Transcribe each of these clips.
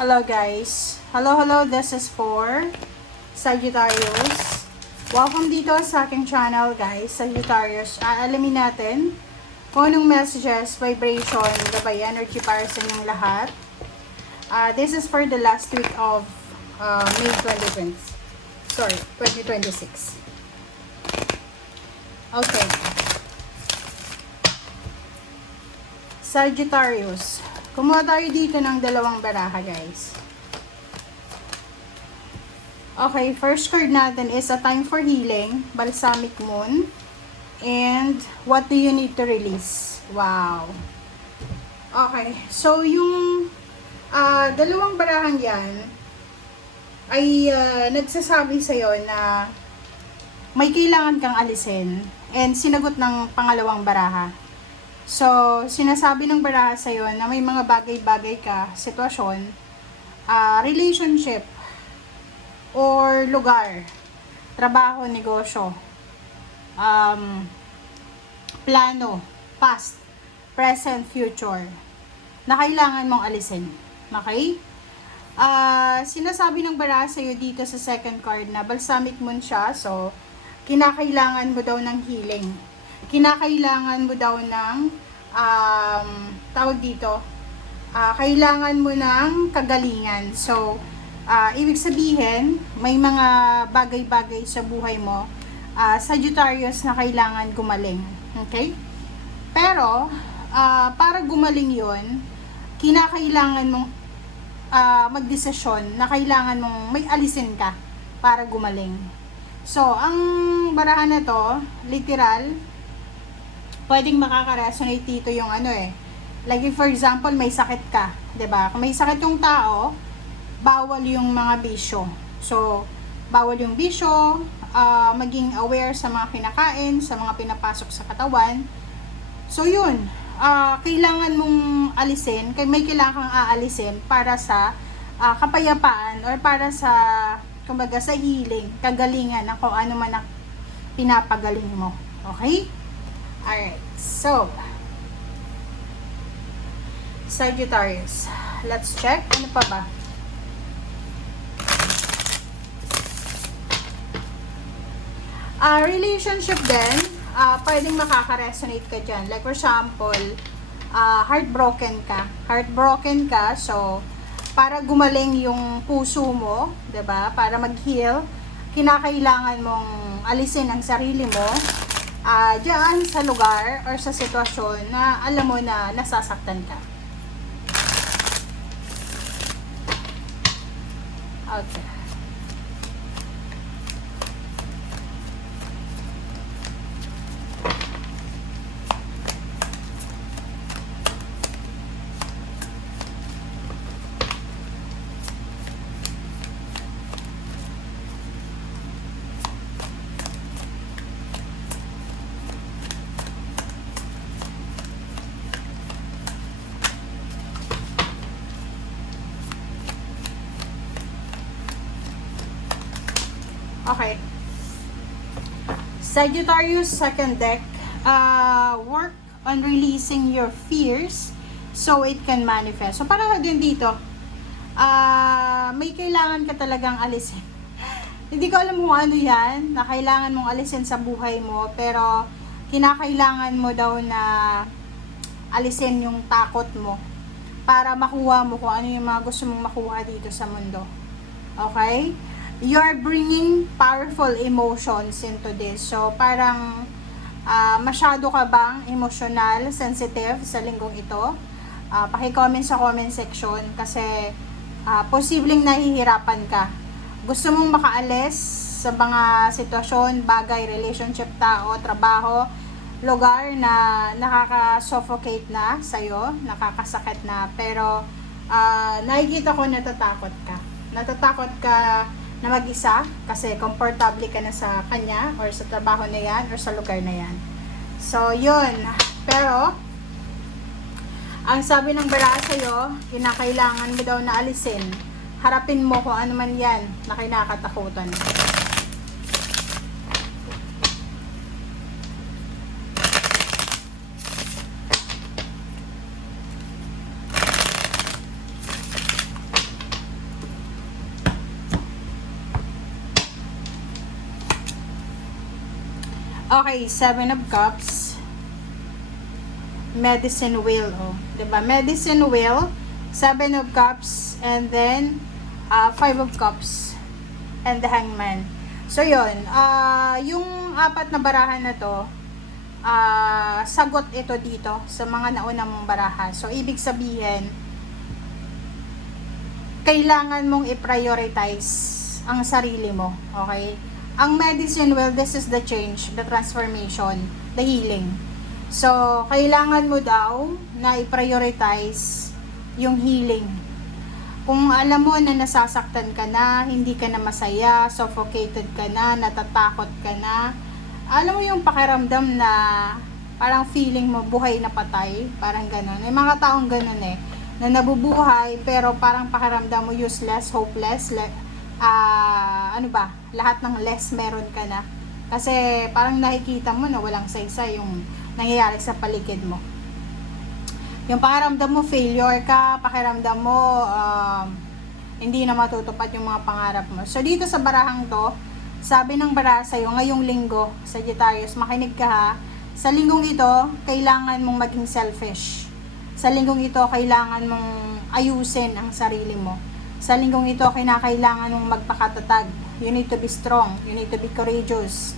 Hello guys. Hello, this is for Sagittarius. Welcome dito sa aking channel guys, Sagittarius. Alamin natin kung anong messages, vibration, gabay, energy para sa inyong lahat. This is for the last week of May 2026. Okay. Sagittarius. Kumuha tayo dito ng dalawang baraha, guys. Okay, first card natin is A Time for Healing, Balsamic Moon, and What Do You Need to Release? Wow. Okay, so yung dalawang barahang yan ay nagsasabi sa'yo na may kailangan kang alisin and sinagot ng pangalawang baraha. So, sinasabi ng baraha sa'yo na may mga bagay-bagay ka, sitwasyon, relationship, or lugar, trabaho, negosyo, plano, past, present, future, na kailangan mong alisin. Okay? Sinasabi ng baraha sa'yo dito sa second card na balsamic moon siya, so, kinakailangan mo daw ng healing. Kinakailangan mo daw ng tawag dito, kailangan mo ng kagalingan. So, ibig sabihin, may mga bagay-bagay sa buhay mo, Sagittarius, na kailangan gumaling. Okay? Pero, para gumaling yon, kinakailangan mong magdesisyon na kailangan mong may alisin ka para gumaling. So, ang barahan na to, literal, pwedeng makaka-resonate dito yung like for example, may sakit ka, 'di ba? Kung may sakit yung tao, bawal yung mga bisyo. So, bawal yung bisyo, maging aware sa mga kinakain, sa mga pinapasok sa katawan. So, yun, kailangan mong alisin, may kailangan kang aalisin para sa kapayapaan or para sa, kumbaga, sa healing, kagalingan na kung ano man ang pinapagaling mo. Okay? Alright. So, Sagittarius. Let's check. Ano pa ba? Relationship din, pwedeng makaka-resonate ka dyan. Like for example, heartbroken ka. Heartbroken ka, so, para gumaling yung puso mo, 'di ba? Para mag-heal, kinakailangan mong alisin ang sarili mo diyan sa lugar or sa sitwasyon na alam mo na nasasaktan ka. Okay. Okay. Sagittarius, second deck. Work on releasing your fears so it can manifest. So, parang din dito, may kailangan ka talagang alisin. Hindi ko alam kung ano yan, na kailangan mong alisin sa buhay mo, pero kinakailangan mo daw na alisin yung takot mo para makuha mo kung ano yung mga gusto mong makuha dito sa mundo. Okay? You're bringing powerful emotions into this. So, parang masyado ka bang emotional, sensitive sa linggong ito? Paki-comment sa comment section kasi posibleng nahihirapan ka. Gusto mong makaalis sa mga sitwasyon, bagay, relationship, tao, trabaho, lugar na nakaka-suffocate na sa'yo, nakakasakit na. Pero nakikita ko natatakot ka. Natatakot ka na mag-isa kasi komportable ka na sa kanya or sa trabaho na yan or sa lugar na yan. So, yun. Pero, ang sabi ng baraha sa'yo, kinakailangan mo daw na alisin. Harapin mo kung ano man yan na kinakatakutan. Okay, Seven of Cups. Medicine Wheel, oh. Diba? Medicine Wheel, Seven of Cups, and then, Five of Cups, and the Hangman. So, yun. Yung apat na barahan na to, sagot ito dito sa mga nauna mong baraha. So, ibig sabihin, kailangan mong i-prioritize ang sarili mo. Okay? Ang medicine wheel, this is the change, the transformation, the healing. So, kailangan mo daw na i-prioritize yung healing. Kung alam mo na nasasaktan ka na, hindi ka na masaya, suffocated ka na, natatakot ka na, alam mo yung pakiramdam na parang feeling mo buhay na patay, parang gano'n. May mga taong gano'n eh, na nabubuhay pero parang pakiramdam mo useless, hopeless, lahat ng less meron ka na. Kasi parang nakikita mo na walang saysay yung nangyayari sa paligid mo. Yung pakiramdam mo failure ka, pakiramdam mo hindi na matutupad yung mga pangarap mo. So dito sa barahang to, sabi ng bara sa'yo, ngayong linggo, Sagittarius, makinig ka ha. Sa linggong ito, kailangan mong maging selfish. Sa linggong ito, kailangan mong ayusin ang sarili mo. Sa linggong ito, kailangan mong magpakatatag. You need to be strong. You need to be courageous.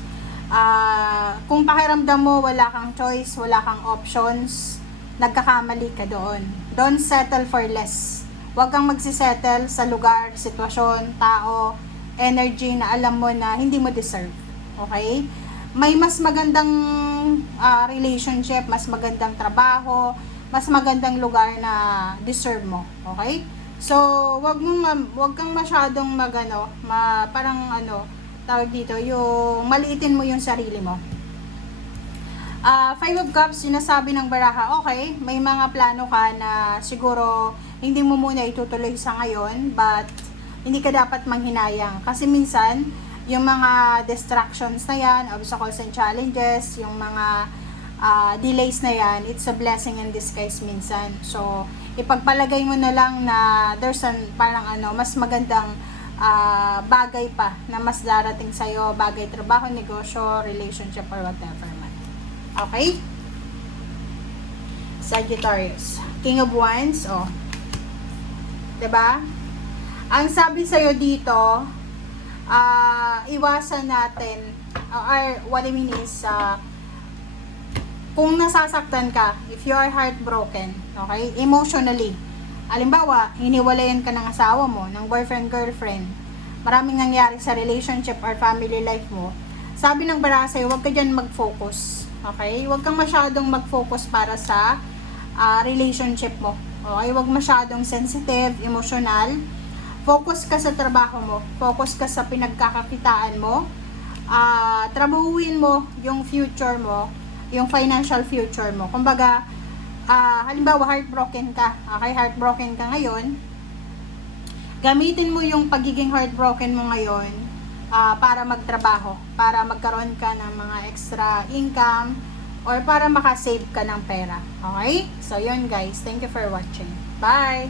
Kung pakiramdam mo, wala kang choice, wala kang options, nagkakamali ka doon. Don't settle for less. Huwag kang magsisettle sa lugar, sitwasyon, tao, energy na alam mo na hindi mo deserve. Okay? May mas magandang relationship, mas magandang trabaho, mas magandang lugar na deserve mo. Okay? So, wag kang masyadong tawag dito, yung maliitin mo yung sarili mo. Five of Cups, sinasabi ng baraha, okay, may mga plano ka na siguro hindi mo muna itutuloy sa ngayon, but hindi ka dapat manghinayang. Kasi minsan, yung mga distractions na yan, obstacles and challenges, yung mga delays na yan, it's a blessing in disguise minsan. So, ipagpalagay mo na lang na there's mas magandang bagay pa na mas darating sa'yo, bagay, trabaho, negosyo, relationship, or whatever man. Okay? Sagittarius. King of Wands, oh. 'Di ba? Ang sabi sa'yo dito, iwasan natin, or what I mean is, kung nasasaktan ka, if you are heartbroken, okay, emotionally, halimbawa, hiniwalayan ka ng asawa mo, ng boyfriend, girlfriend, maraming nangyari sa relationship or family life mo, sabi ng bara sa'yo, huwag ka dyan mag-focus, okay? Huwag kang masyadong mag-focus para sa relationship mo, okay? Huwag masyadong sensitive, emotional, focus ka sa trabaho mo, focus ka sa pinagkakakitaan mo, trabahuin mo yung future mo, yung financial future mo. Kumbaga, halimbawa heartbroken ka, okay, heartbroken ka ngayon, gamitin mo yung pagiging heartbroken mo ngayon para magtrabaho, para magkaroon ka ng mga extra income, or para makasave ka ng pera. Okay? So, yun guys. Thank you for watching. Bye!